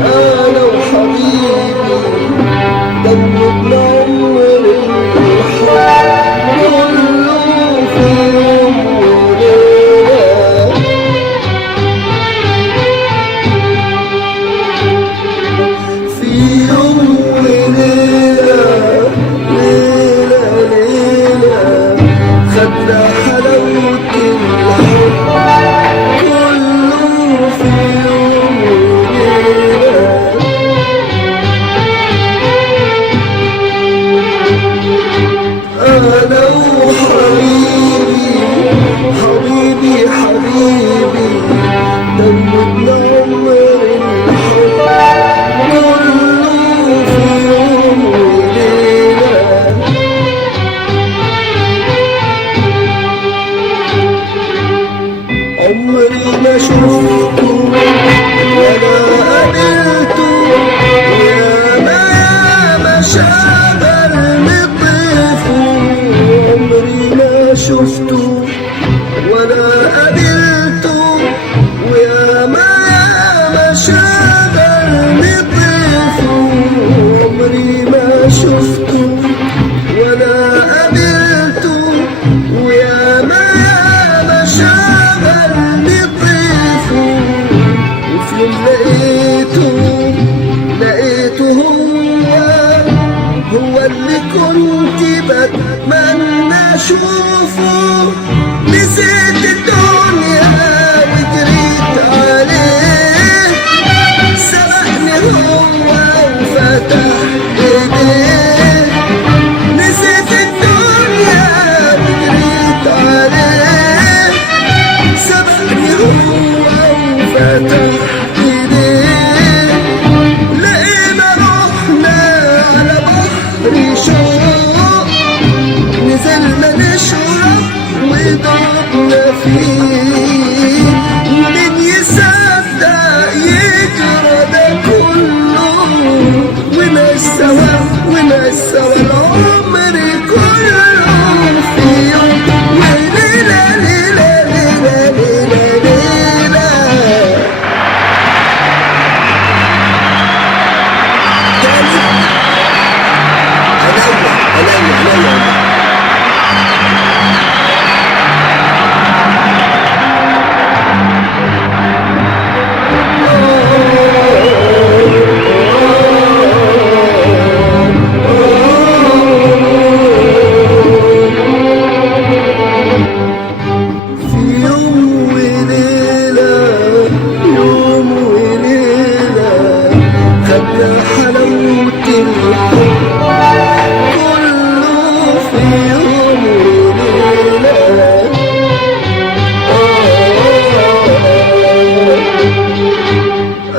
أنا وحبيبي دوبنا عمر الحب كله في يوم وليلة. في يوم وليلة، ليلة ليلة خدنا حلاوة الحب كله في يوم وليلة. أنا وحبيبي حبيبي حبيبي دوبنا عمر الحب كله في يوم وليلة. عمري ما شفته ولا قابلته، وياما ياما شغل مطيفه. عمري ما شفته ولا قابلته، وياما ياما شغل مطيفه. عمري ما شفته ولا قابلته، وياما ياما شغل مطيفه. وفي يوم لقيته هو اللي كنت بتمنى اشوفه. نسيت الدنيا وجريت عليه، سبقني هو وفتح ايديه. نسيت الدنيا وجريت عليه، سبقني هو وفتح ايديه. لقينا روحنا على بحر شوق، نزلنا نشرب ودوبنا فيه. مين يصدق يجرى ده كله، ونعيش سوا ونعيش سوا العمر كله في يوم وليلة ليلة ليلة ليلة ليلة. في يوم وليلة، يوم وليلة خدنا حلاوة الحب كله في يوم وليلة.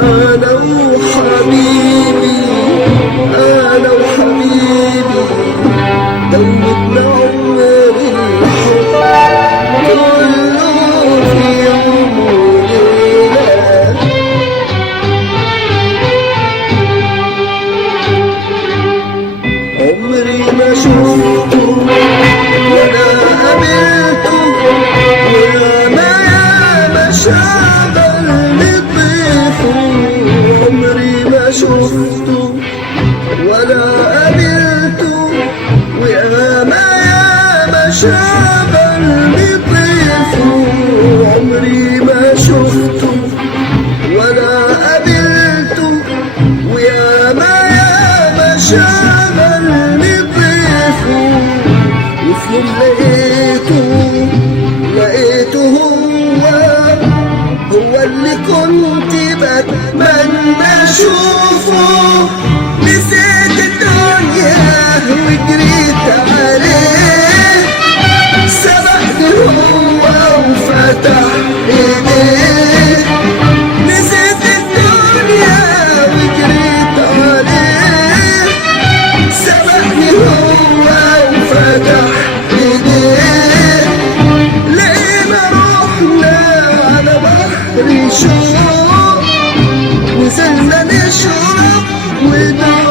أنا وحبيبي أنا وحبيبي دوبنا عمر الحب كله في يوم وليلة. عمري ما شفته ولا قابلته، وياما ياما شغل مطيفه. عمري ما شفته ولا قابلته، وياما ياما شغل مطيفه. عمري ما شفته ولا قابلته، وياما ياما شغل مطيفه. وفي يوم لقيته هو اللي كنت بتمنى اشوفه. نسيت الدنيا وجريت عليه، سبقني هو وفتح ايديه. نسيت الدنيا وجريت عليه، سبقني هو وفتح ايديه. لقينا روحنا على بحر شوق، نزلنا نشرب ودوب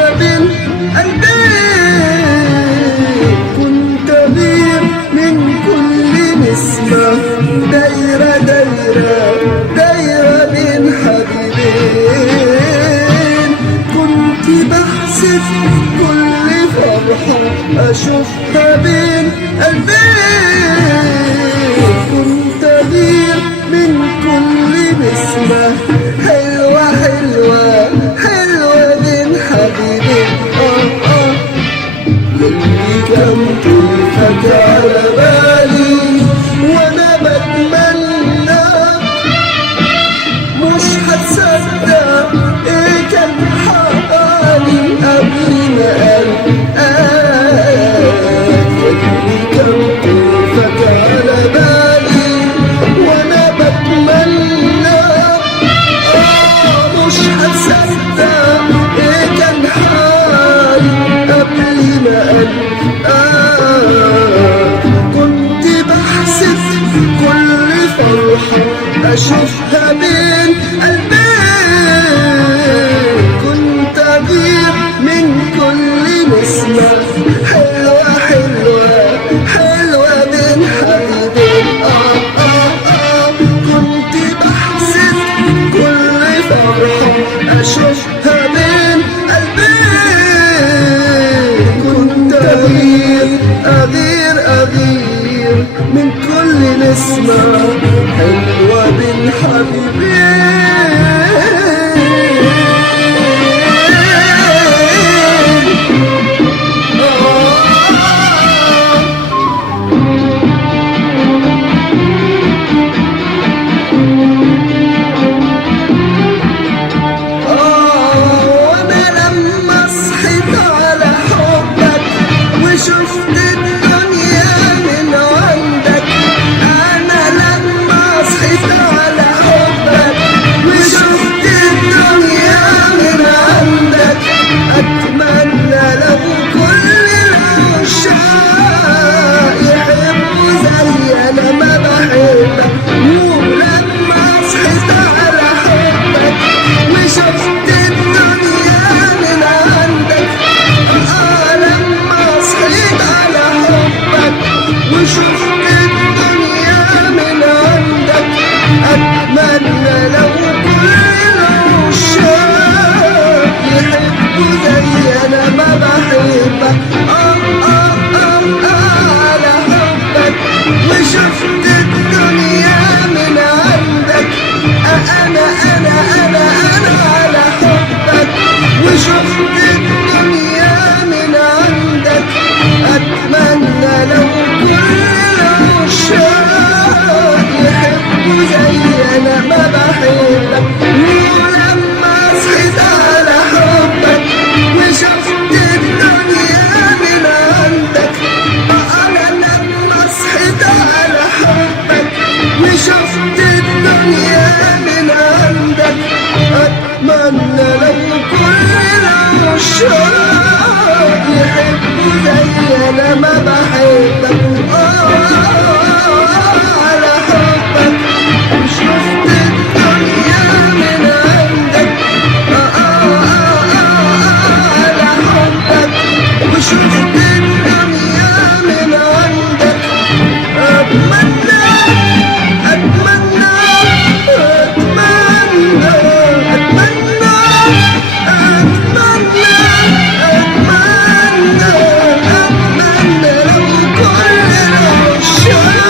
أشوفها بين قلبين. كنت غير من كل نسمة، دايرة دايرة دايرة بين حبيبين. كنت بحسب كل فرحة أشوفها بين قلبين. كنت غير من كل نسمة، حلوة حلوة حلوة بين حبيبين. اللي كان كيفك على بالي وانا بتمنى، مش هتصدق ايه كان حالي قبل ما قلقاك. اللي كان كيفك على بالي وانا بتمنى، مش هتصدق ايه كان حالي قبل ما قلقاك. كنت بحسب كل فرحة أشوفها بين قلبين. كنت أغير من كل نسمة، حلوة حلوة حلوة بين حبيبين. كنت بحسب كل فرحة أشوفها بين قلبين. كنت أغير أغير أغير من كل نسمة، حلوة بين حبيبين. وانا لما صحيت على حبك وشفت الدنيا من عندك، انا لما صحيت على حبك وشفت الدنيا من عندك، اتمنى لو كل العشاق يحبوا زي انا ما بحبك. ولما صحيت على حبك وشفت الدنيا من عندك، لما صحيت على حبك وشفت الدنيا من عندك، أتمنى لو كل العشاق يحبوا زي أنا ما بحبك. على حبك وشفت الدنيا من عندك، أنا على حبك وشفت الدنيا من عندك، أتمنى لو كل العشاق يحبوا زي أنا ما بحبك. ولما صحيت على حبك وشفت الدنيا من عندك، أنا لما صحيت على حبك وشفت الدنيا من عندك، أتمنى لو كل العشاق يحبوا زي أنا ما بحبك. على حبك وشفت الدنيا من عندك، على حبك وشفت الدنيا من عندك، أتمنى أتمنى أتمنى أتمنى أتمنى أتمنى أتمنى لو كل العشاق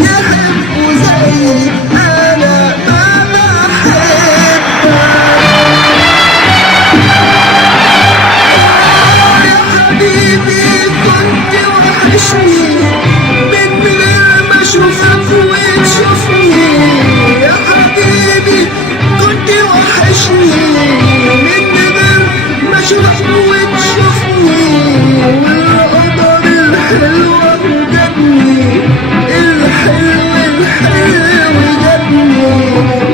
يحبوا زي أنا ما بحبك. يا حبيبي كنت وحشني من غير ما اشوفك وتشوفني. يا حبيبي كنت وحشني من غير ما اشوفك وتشوفني. والقدر الحلوة وجابني، الحلو الحلو جابني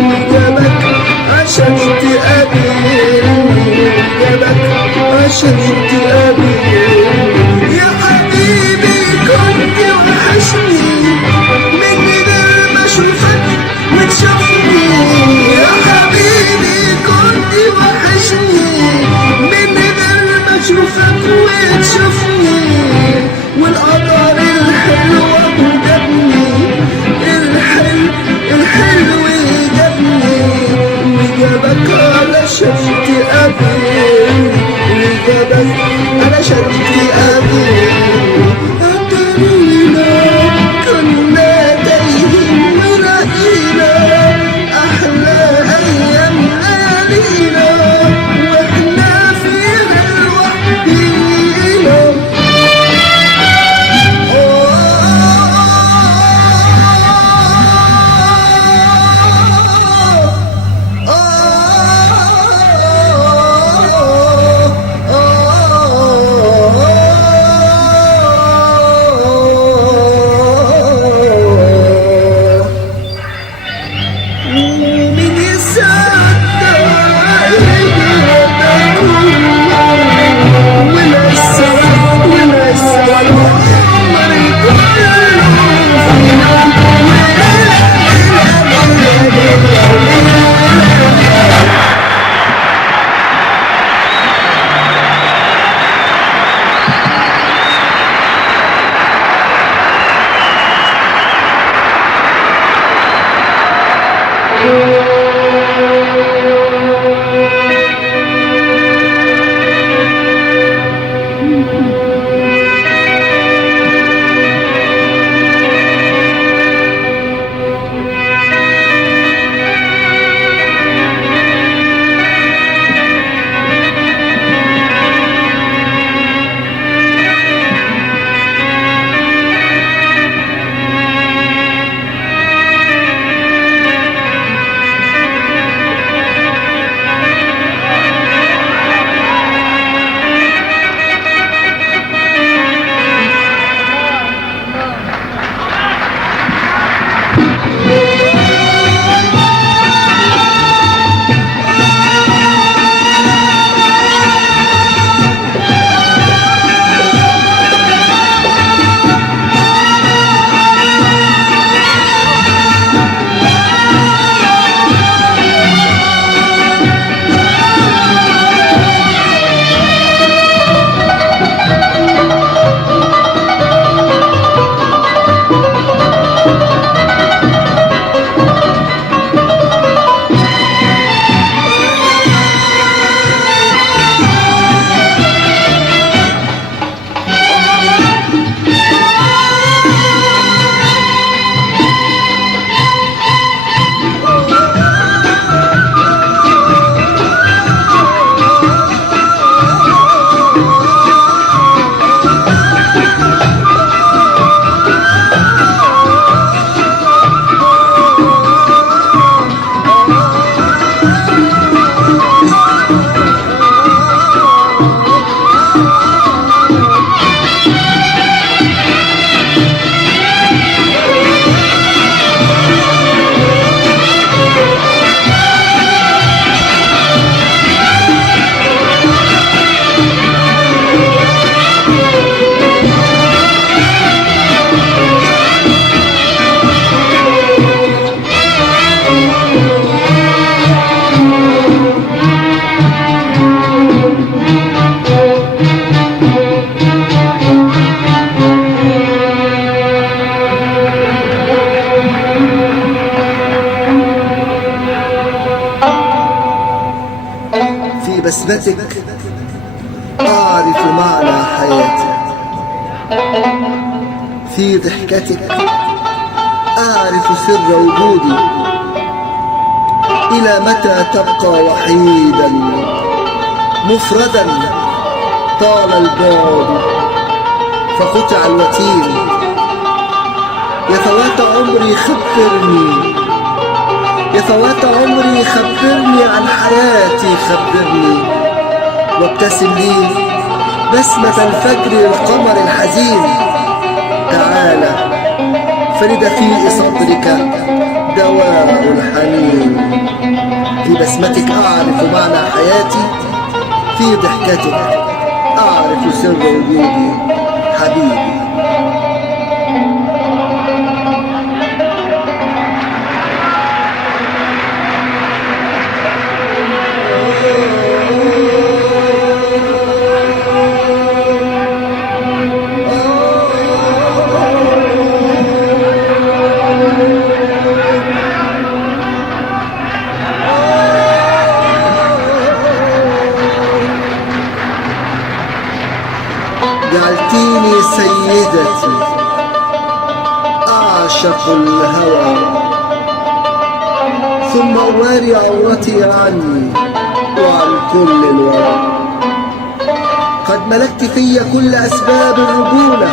وجابك عشان تقابلني، جابك عشان تقابلني. يا حبيبي كنت وحشني من غير ما اشوفك وتشوفني. يا حبيبي كنت وحشني وده بس علشان تقابلني. أتارينا كنا تايهين ورقينا أحلى أيام ليالينا وإحنا فيها لوحدينا. ومين يصدق ولسه العمر في بسمتك أعرف معنى حياتي، في ضحكتك أعرف سر وجودي. إلى متى تبقى وحيدا مفردا طال البعد فقطع الوتين؟ يفوات عمري خبرني، يفوات عمري خبرني عن حياتي، خبرني وابتسم لي بسمة الفجر القمر الحزين. تعالى فلدفيء صدرك دواء الحنين. في بسمتك أعرف معنى حياتي، في ضحكتك أعرف سر وجودي حبيبي. جعلتيني سيدتي أعشق الهوى، ثم أواري عورتي عني وعن كل الورى. قد ملكت في كل أسباب الرجولة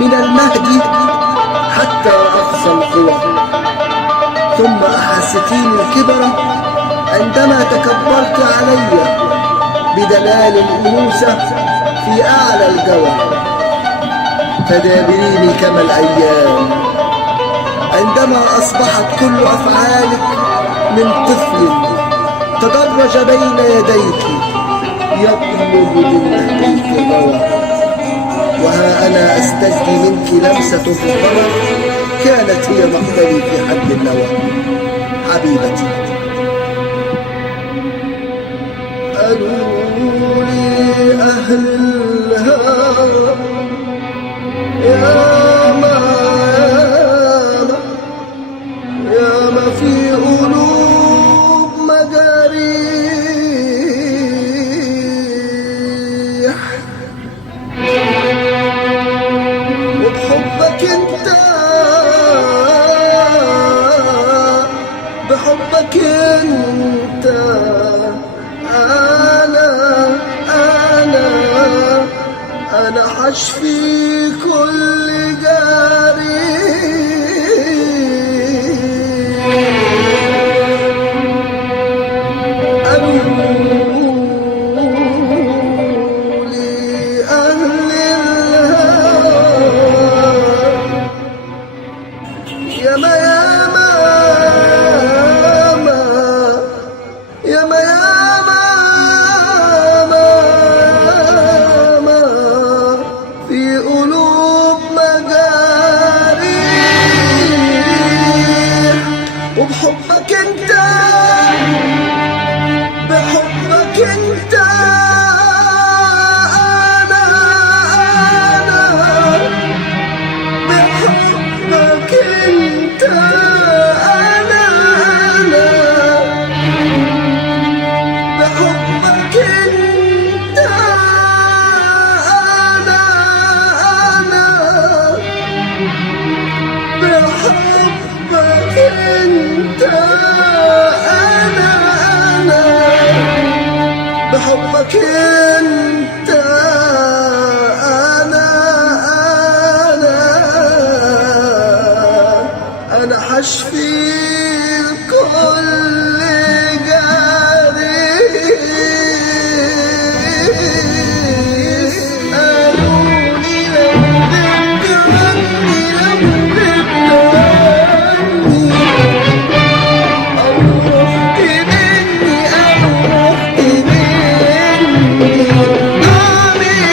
من المهد حتى أقصى القوى، ثم أحستيني الكبر عندما تكبرت علي بدلال الأنوثة في أعلى الجوى. فدابريني كما الأيام عندما أصبحت كل أفعالك من طفل تدرج بين يديك يطلب بالنهديك الروى. وها أنا أستجدي منك لمسة في القمر كانت هي مقتلي في حد النوى. حبيبتي قالوا لي أهل الهوى يا ما في قلوب مجاريح، وبحبك انت بحبك انت أنا حشفي كل جارح. وبحبك انت بحبك انت بحبك انت بحبك انت بحبك انت بحبك انت انا حشفي كل جارح. قالولي لو غبت عني لو غبت عني أو رحت مني أو رحت مني أعمل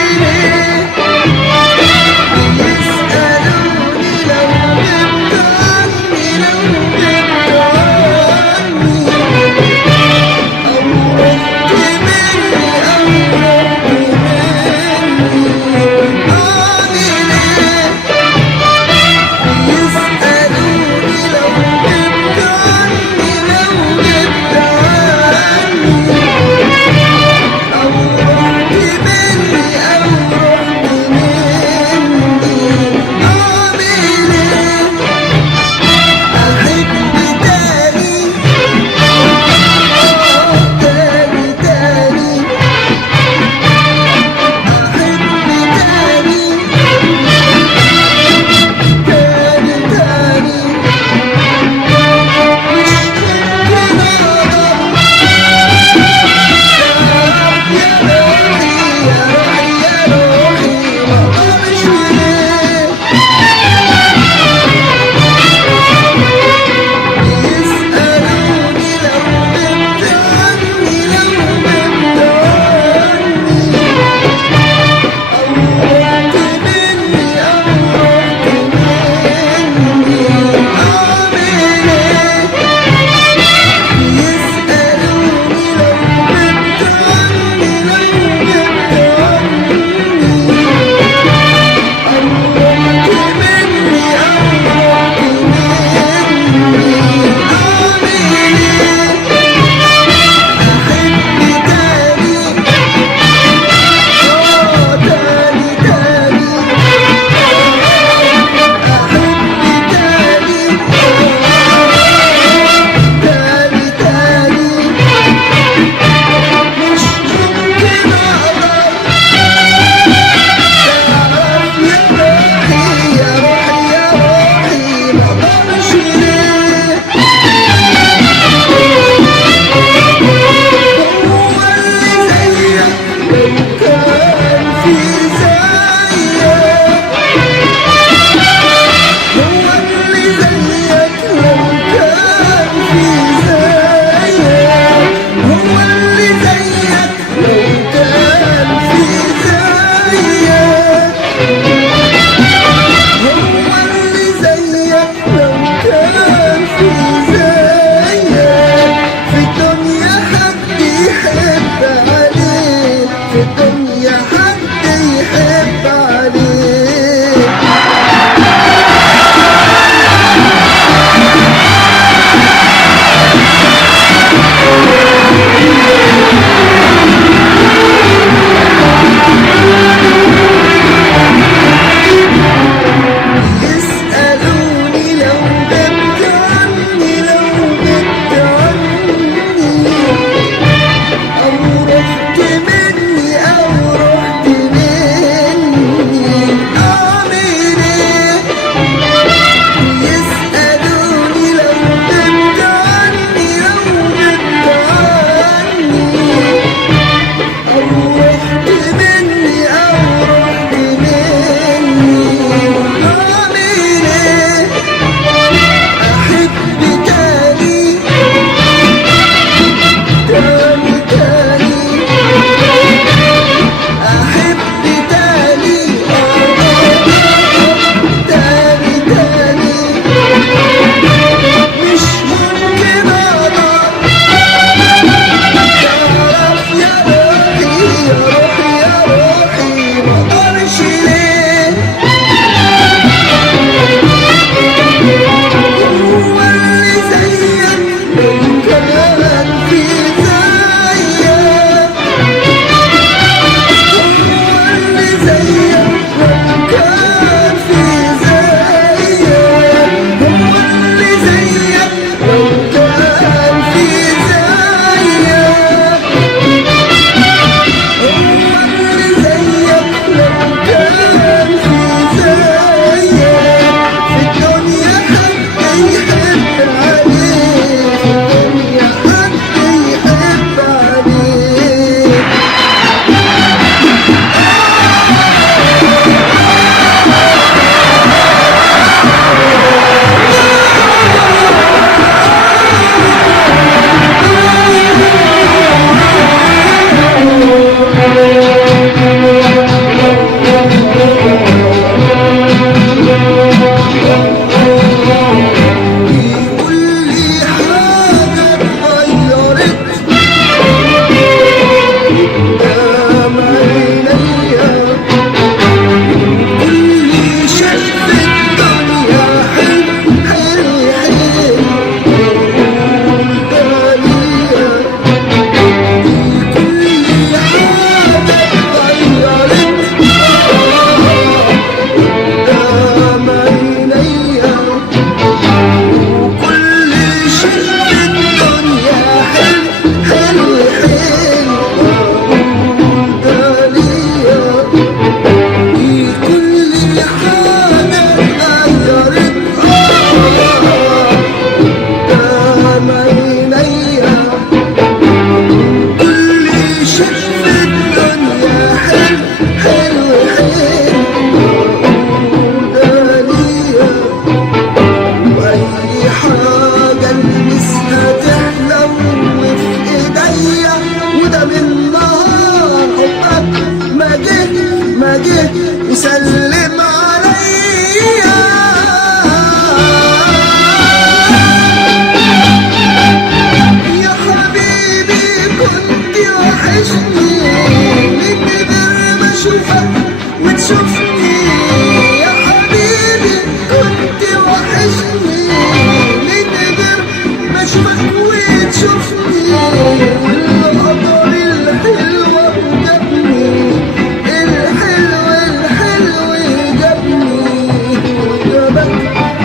اشوفك وتشوفني يا حبيبي كنت وحشني من غير ما اشوفك وتشوفني والقدر الحلوة جابني الحلو جابني وجابك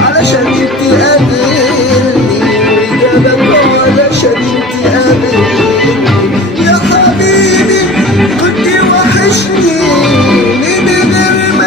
علشان تقابلني وجابك علشان تقابلني يا حبيبي كنت وحشني من غير ما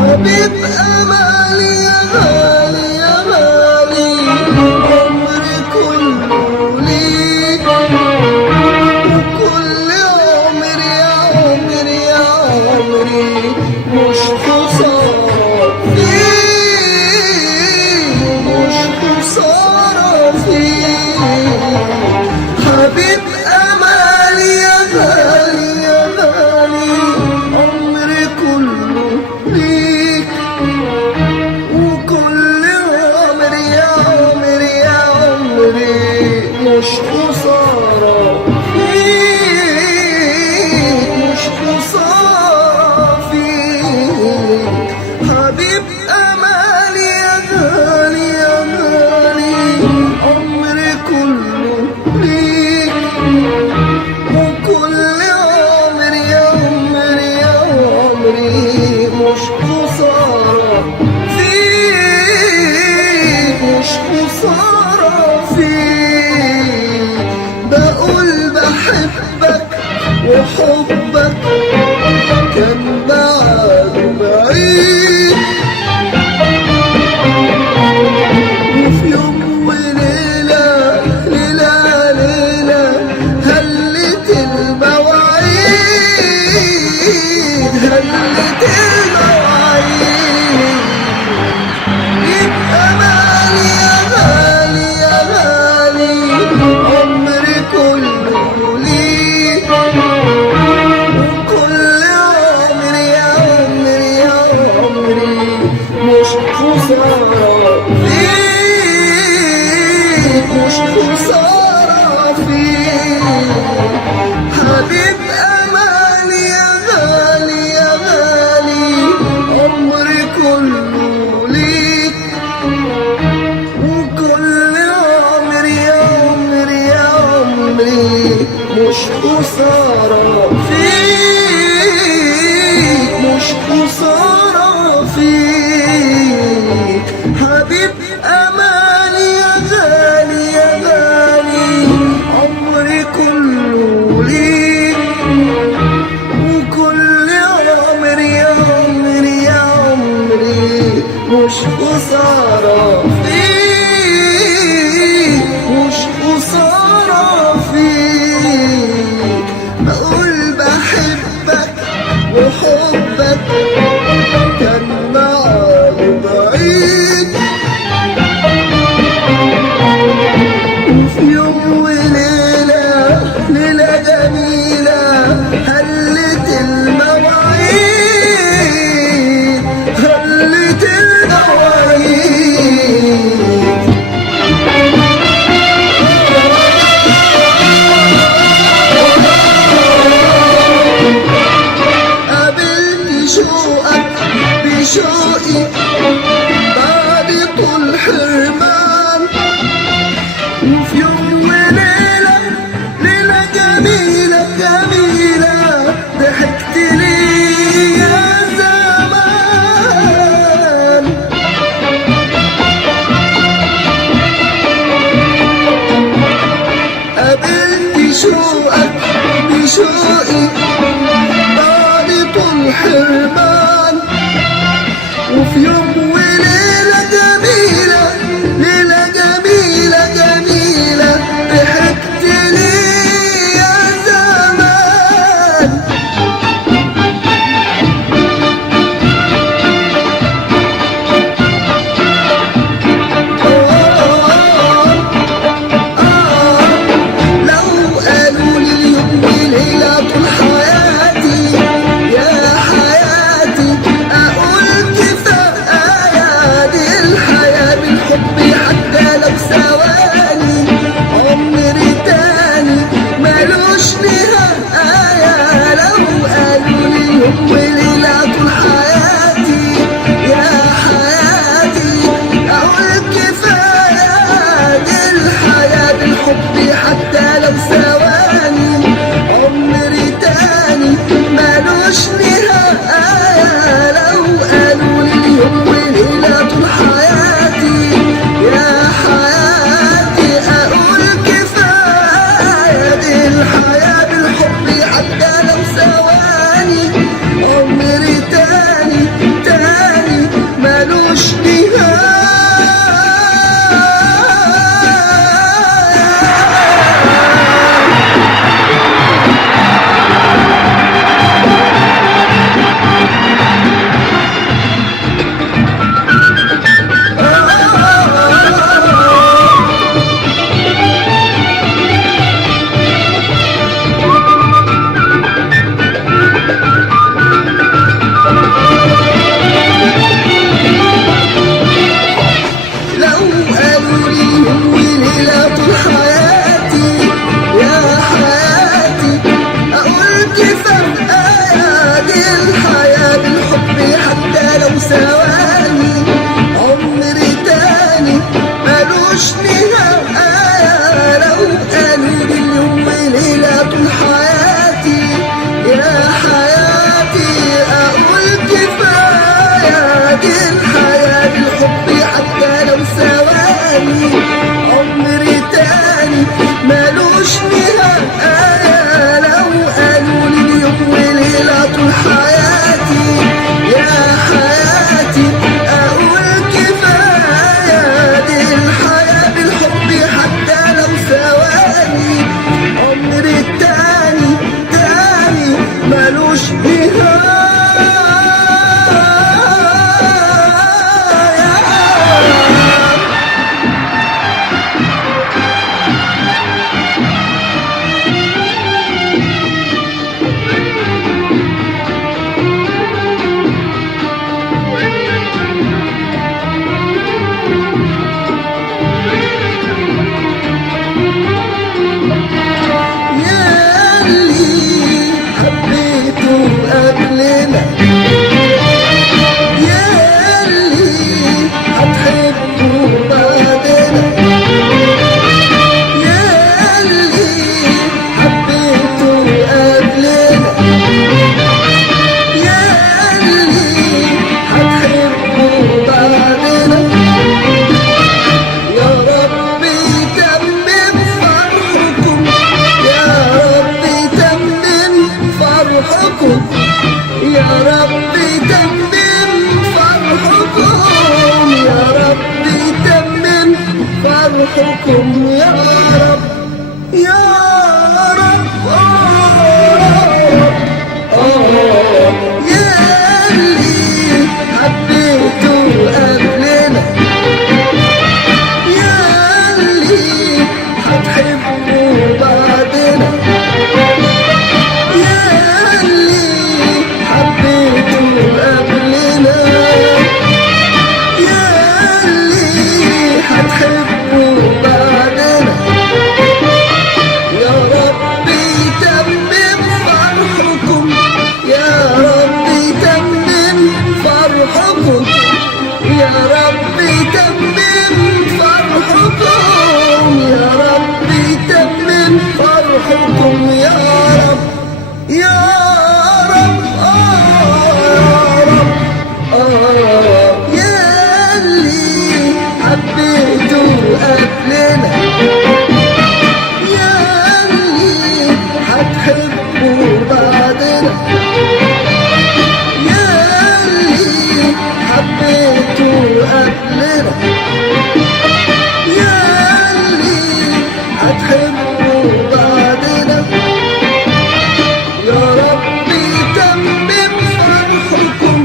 حبيب أمالي يا غالي يا غالي، عمري كله ليك، وكل عمري يا عمري يا عمري مش خسارة فيك، مش خسارة فيك. حبيب أمالي يا غالي يا غالي، عمري كله ليك، وكل عمري يا عمري يا عمري مش خسارة فيك، مش خسارة فيك. حبيب أمالي يا غالي يا غالي، عمري كله ليك، وكل عمري يا عمري يا عمري مش خسارة فيك، مش خسارة فيك. بقول بحبك وحبك كان بعده بعيد، وفي يوم وليلة ليلة ليلة هلت المواعيد، هلت المواعيد. يبقى مالي يا غالي يا غالي، عمري كله ليك، وكل عمري يا عمري يا عمري مش خسارة فيك، مش خسارة فيك. حبيب أمالي يا غالي يا غالي، عمري كله ليك، وكل عمري يا عمري يا عمري مش خسارة فيك، مش خسارة فيك. حبيب أمالي يا غالي يا غالي، عمري كله ليك، وكل عمري يا عمري يا عمري مش خسارة فيك، مش خسارة فيك. بقول بحبك وحبك كان معاي بعيد، وفي يوم وليلة ليلة جميلة هلت المواعيد، هلت المواعيد. قابلت شوقك بشوقي بعد طول حرمان، وفي يوم وليلة ليلة جميلة جميلة ضحكت لي يا زمان. قابلت شوقك بشوقي بعد طول حرمان، وفي يوم وليلة جميلة ليلة جميلة جميلة ضحكت لي يا زمان. لو قالوا لي اليوم وليلة طول حياتي يا حياتي، أقول كفاية فرحكم يا رب يا رب. ياللي حبيتوا قبلنا، ياللي هتحبوا بعدنا، ياللي حبيتوا قبلنا، ياللي هتحبوا بعدنا. يا ربي تمم فرحكم، يا ربي تمم فرحكم، يا ربي تمم فرحكم، يا ربي تمم فرحكم يا رب يا رب. يا رب ياللي حبيتوا قبلنا، ياللي هتحبوا بعدنا، ياللي حبيتوا قبلنا، ياللي هتحبوا بعدنا. يا ربي تمم فرحكم،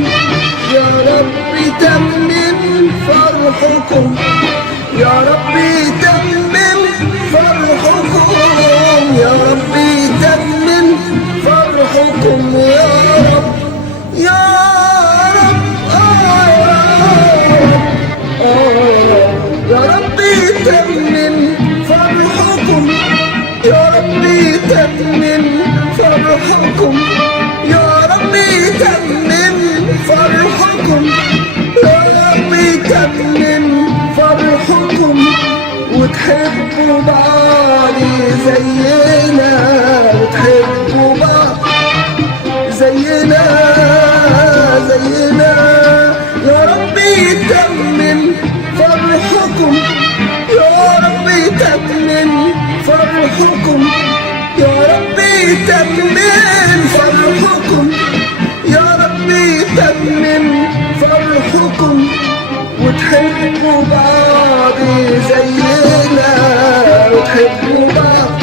يا ربي تمم فرحكم، يا ربي تمم فرحكم، يا ربي تمم فرحكم يا رب يا رب. يا ربي تمم فرحكم، يا ربي تمم فرحكم، يا ربي تمم فرحكم، يا ربي تمم فرحكم. وتحبوا بعض زينا، وتحبوا بعض زينا زينا. يا ربي تمم فرحكم، يا ربي تمم فرحكم، يا ربي تمم فرحكم، يا ربي تمم فرحكم. وتحبوا بعض زينا، وتحبوا بعض